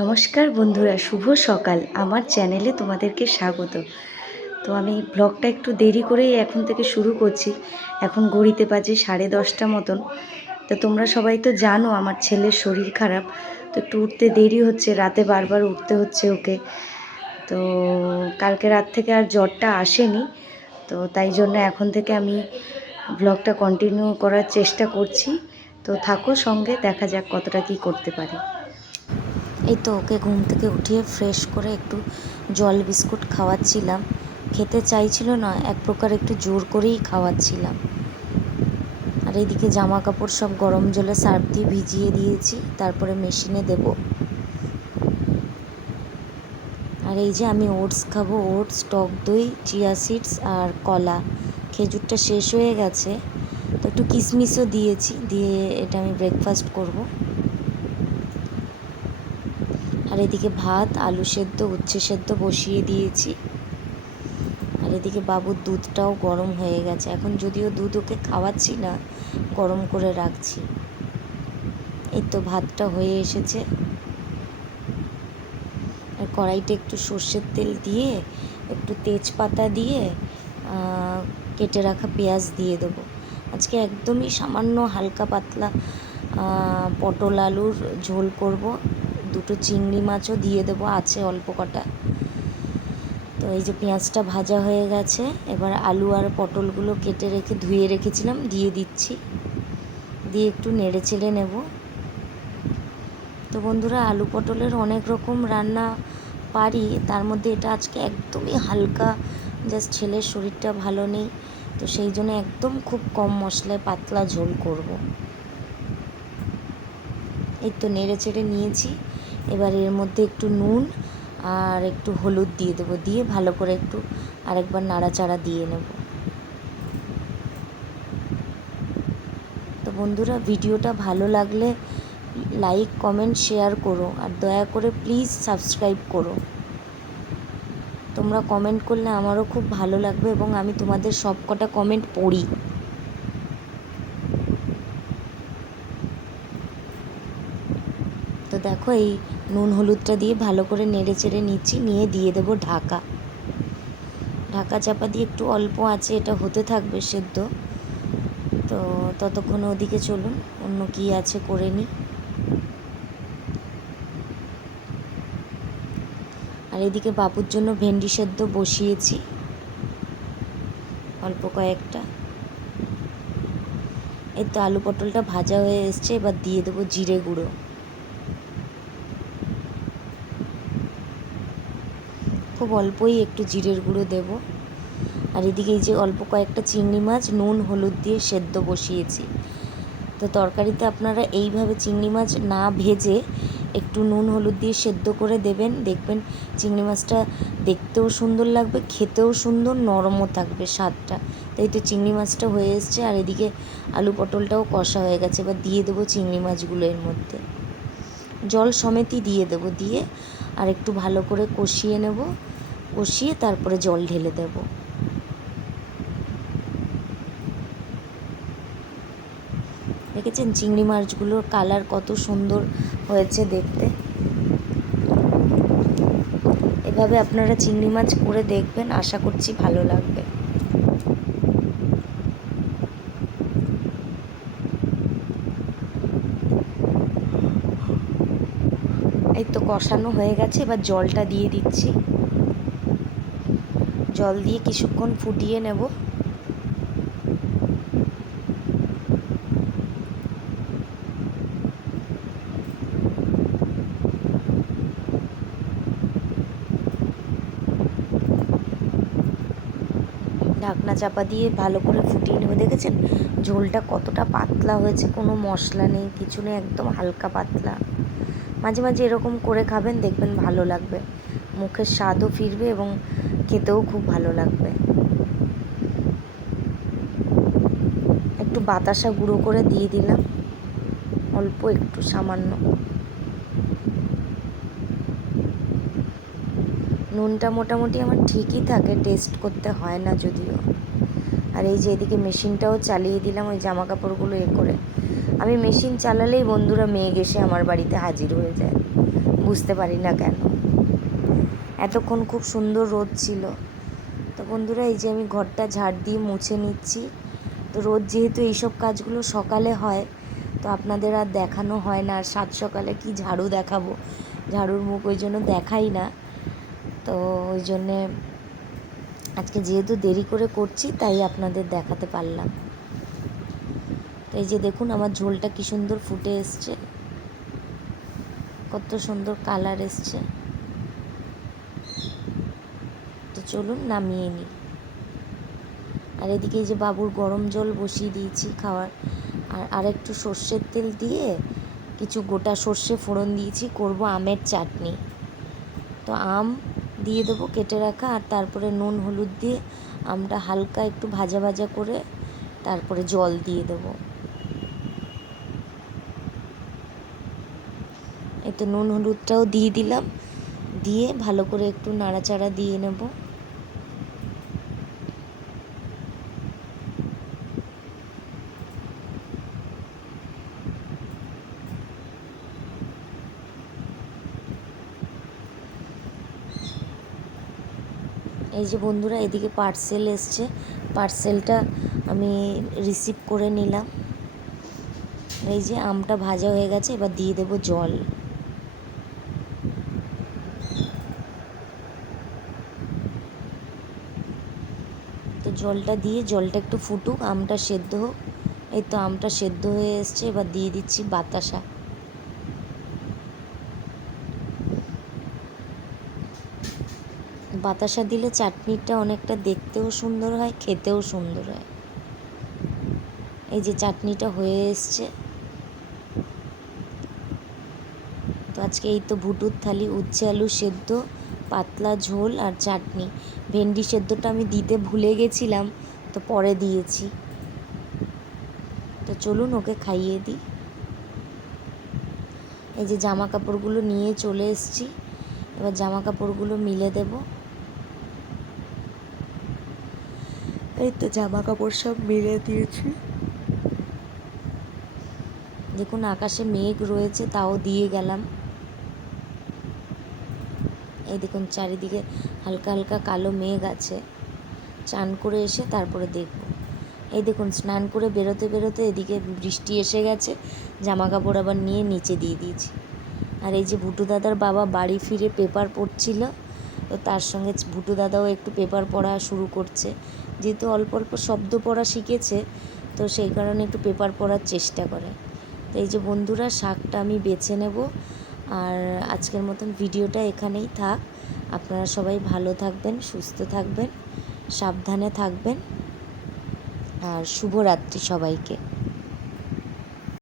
নমস্কার বন্ধুরা, শুভ সকাল। আমার চ্যানেলে তোমাদেরকে স্বাগত। তো আমি ব্লগটা একটু দেরি করেই এখন থেকে শুরু করছি। এখন ঘড়িতে বাজে 10:30 মতন। তো তোমরা সবাই তো জানো আমার ছেলের শরীর খারাপ, তো একটু উঠতে দেরি হচ্ছে, রাতে বারবার উঠতে হচ্ছে ওকে। তো কালকে রাত থেকে আর জ্বরটা আসেনি, তো তাই জন্য এখন থেকে আমি ব্লগটা কন্টিনিউ করার চেষ্টা করছি। তো থাকো সঙ্গে, দেখা যাক কতটা কী করতে পারি। এই তো ওকে ঘুম থেকে উঠিয়ে ফ্রেশ করে একটু জল বিস্কুট খাওয়াচ্ছিলাম। খেতে চাইছিল না, এক প্রকার একটু জোর করেই খাওয়াচ্ছিলাম। আর এইদিকে জামা কাপড় সব গরম জলে সার্ফ দিয়ে ভিজিয়ে দিয়েছি, তারপরে মেশিনে দেব। আর এই যে আমি ওটস খাবো, ওটস, টক দই, চিয়া সিডস আর কলা। খেজুরটা শেষ হয়ে গেছে, তো একটু কিশমিশও দিয়েছি, দিয়ে এটা আমি ব্রেকফাস্ট করব। আর এদিকে ভাত, আলু সেদ্ধ, উচ্ছে সেদ্ধ বসিয়ে দিয়েছি। আর এদিকে বাবুর দুধটাও গরম হয়ে গেছে, এখন যদিও দুধ ওকে খাওয়াচ্ছি না, গরম করে রাখছি। এই তো ভাতটা হয়ে এসেছে। আর কড়াইতে একটু সর্ষের তেল দিয়ে, একটু তেজপাতা দিয়ে কেটে রাখা পেঁয়াজ দিয়ে দেবো। আজকে একদমই সামান্য হালকা পাতলা পটল আলুর ঝোল করব। দুটো চিংড়ি মাছও দিয়ে দেবো, আছে অল্প কটা। তো এই যে পেঁয়াজটা ভাজা হয়ে গেছে, এবার আলু আর পটলগুলো কেটে রেখে ধুয়ে রেখেছিলাম দিয়ে দিচ্ছি, দিয়ে একটু নেড়ে চেড়ে নেব। তো বন্ধুরা, আলু পটলের অনেক রকম রান্না পারি, তার মধ্যে এটা আজকে একদমই হালকা, জাস্ট ছেলের শরীরটা ভালো নেই, তো সেই জন্য একদম খুব কম মশলায় পাতলা ঝোল করব। এই তো নেড়ে চেড়ে নিয়েছি। এবার এর মধ্যে একটু নুন আর একটু হলুদ দিয়ে দেবো, দিয়ে ভালো করে একটু আরেকবার নাড়াচাড়া দিয়ে নেব। তো বন্ধুরা, ভিডিওটা ভালো লাগলে লাইক, কমেন্ট, শেয়ার করো, আর দয়া করে প্লিজ সাবস্ক্রাইব করো। তোমরা কমেন্ট করলে আমারও খুব ভালো লাগবে এবং আমি তোমাদের সব কটা কমেন্ট পড়ি। তো দেখো, এই নুন হলুদটা দিয়ে ভালো করে নেড়ে চেড়ে নিচ্ছি, নিয়ে দিয়ে দেবো ঢাকা। ঢাকা চাপা দিয়ে একটু অল্প আঁচে এটা হতে থাকবে সেদ্ধ। তো ততক্ষণে ওদিকে চলুন অন্য কী আছে করে নিই। আর এদিকে বাবুর জন্য ভেন্ডি সেদ্ধ বসিয়েছি অল্প কয়েকটা। এই তো আলু পটলটা ভাজা হয়ে এসছে, এবার দিয়ে দেবো জিরে গুঁড়ো। খুব অল্পই একটু জিরের গুঁড়ো দেব। আর এদিকে এই যে অল্প কয়েকটা চিংড়ি মাছ নুন হলুদ দিয়ে সেদ্ধ বসিয়েছি। তো তরকারিতে আপনারা এইভাবে চিংড়ি মাছ না ভেজে একটু নুন হলুদ দিয়ে সেদ্ধ করে দেবেন, দেখবেন চিংড়ি মাছটা দেখতেও সুন্দর লাগবে, খেতেও সুন্দর, নরমও থাকবে স্বাদটা। তাই তো চিংড়ি মাছটা হয়ে এসছে, আর এদিকে আলু পটলটাও কষা হয়ে গেছে। এবার দিয়ে দেবো চিংড়ি মাছগুলো এর মধ্যে, জল সমেতই দিয়ে দেবো, দিয়ে আর একটু ভালো করে কষিয়ে নেব, কষিয়ে তারপরে জল ঢেলে দেবো। দেখেছেন চিংড়ি মাছগুলোর কালার কত সুন্দর হয়েছে দেখতে। এভাবে আপনারা চিংড়ি মাছ করে দেখবেন, আশা করছি ভালো লাগবে। এই তো কষানো হয়ে গেছে, এবার জলটা দিয়ে দিচ্ছি। জল দিয়ে কিছুক্ষণ ফুটিয়ে নেব। ঢাকনা চাপা দিয়ে ভালো করে ফুটিয়ে নেব। দেখেছেন ঝোলটা কতটা পাতলা হয়েছে, কোনো মশলা নেই, কিছু নেই, একদম হালকা পাতলা। মাঝে মাঝে এরকম করে খাবেন, দেখবেন ভালো লাগবে, মুখের স্বাদও ফিরবে এবং খেতেও খুব ভালো লাগবে। একটু বাতাসা গুঁড়ো করে দিয়ে দিলাম, অল্প একটু সামান্য। নুনটা মোটামুটি আমার ঠিকই থাকে, টেস্ট করতে হয় না যদিও। আর এই যে এদিকে মেশিনটাও চালিয়ে দিলাম ওই জামা কাপড়গুলো করে। আমি মেশিন চালালেই বন্ধুরা মেঘ এসে আমার বাড়িতে হাজির হয়ে যায়, বুঝতে পারি না কেন। এতক্ষণ খুব সুন্দর রোদ ছিল। তো বন্ধুরা এই যে আমি ঘরটা ঝাড় দিয়ে মুছে নিচ্ছি। তো রোদ যেহেতু এইসব কাজগুলো সকালে হয়, তো আপনাদের আর দেখানো হয় না। আর সাত সকালে কি ঝাড়ু দেখাবো, ঝাড়ুর মুখ ওই জন্য দেখাই না। তো ওই জন্যে আজকে যেহেতু দেরি করে করছি তাই আপনাদের দেখাতে পারলাম। তো এই যে দেখুন আমার ঝোলটা কি সুন্দর ফুটে এসছে, কত সুন্দর কালার এসছে। তো চলুন নামিয়ে নিই। আর এদিকে এই যে বাবুর গরম জল বসিয়ে দিয়েছি খাওয়ার। আর একটু সর্ষের তেল দিয়ে কিছু গোটা সর্ষে ফোড়ন দিয়েছি, করব আমের চাটনি। তো আম দিয়ে দেবো কেটে রাখা, আর তারপরে নুন হলুদ দিয়ে আমটা হালকা একটু ভাজা ভাজা করে তারপরে জল দিয়ে দেবো। এই তো নুন হলুদটাও দিয়ে দিলাম, দিয়ে ভালো করে একটু নাড়াচাড়া দিয়ে নেব। এই যে বন্ধুরা এদিকে পার্সেল এসছে, পার্সেলটা আমি রিসিভ করে নিলাম। এই যে আমটা ভাজা হয়ে গেছে, এবার দিয়ে দেব জল। তো জলটা দিয়ে জলটা একটু ফুটুক, আমটা সেদ্ধ হোক। এই তো আমটা সেদ্ধ হয়ে এসছে, এবার দিয়ে দিচ্ছি বাতাসা। বাতাসা দিলে চাটনিটা অনেকটা দেখতেও সুন্দর হয়, খেতেও সুন্দর হয়। এই যে চাটনিটা হয়ে এসছে। তো আজকে এই তো ভুটুর থালি, উচ্ছে আলু সেদ্ধ, পাতলা ঝোল আর চাটনি। ভেন্ডি সেদ্ধটা আমি দিতে ভুলে গেছিলাম, তো পরে দিয়েছি। তো চলুন ওকে খাইয়ে দিই। এই যে জামা কাপড়গুলো নিয়ে চলে এসেছি, এবার জামা কাপড়গুলো মিলে দেব। এই তো জামা কাপড় সব মিলে দিয়েছি। দেখুন আকাশে মেঘ রয়েছে, তাও দিয়ে গেলাম। এই দেখুন চারিদিকে হালকা হালকা কালো মেঘ আছে। চান করে এসে তারপরে দেখব। এই দেখুন স্নান করে বেরোতে বেরোতে এদিকে বৃষ্টি এসে গেছে, জামা কাপড় আবার নিয়ে নিচে দিয়ে দিয়েছি। আর এই যে ভুটু দাদার বাবা বাড়ি ফিরে পেপার পড়ছিল, তো তার সঙ্গে ভুটু দাদাও একটু পেপার পড়া শুরু করছে। যেহেতু অল্প অল্প শব্দ পড়া শিখেছে, তো সেই কারণে একটু পেপার পড়ার চেষ্টা করে। তো এই যে বন্ধুরা শাকটা আমি বেছে নেব। আর আজকের মতন ভিডিওটা এখানেই থাক। আপনারা সবাই ভালো থাকবেন, সুস্থ থাকবেন, সাবধানে থাকবেন। আর শুভরাত্রি সবাইকে।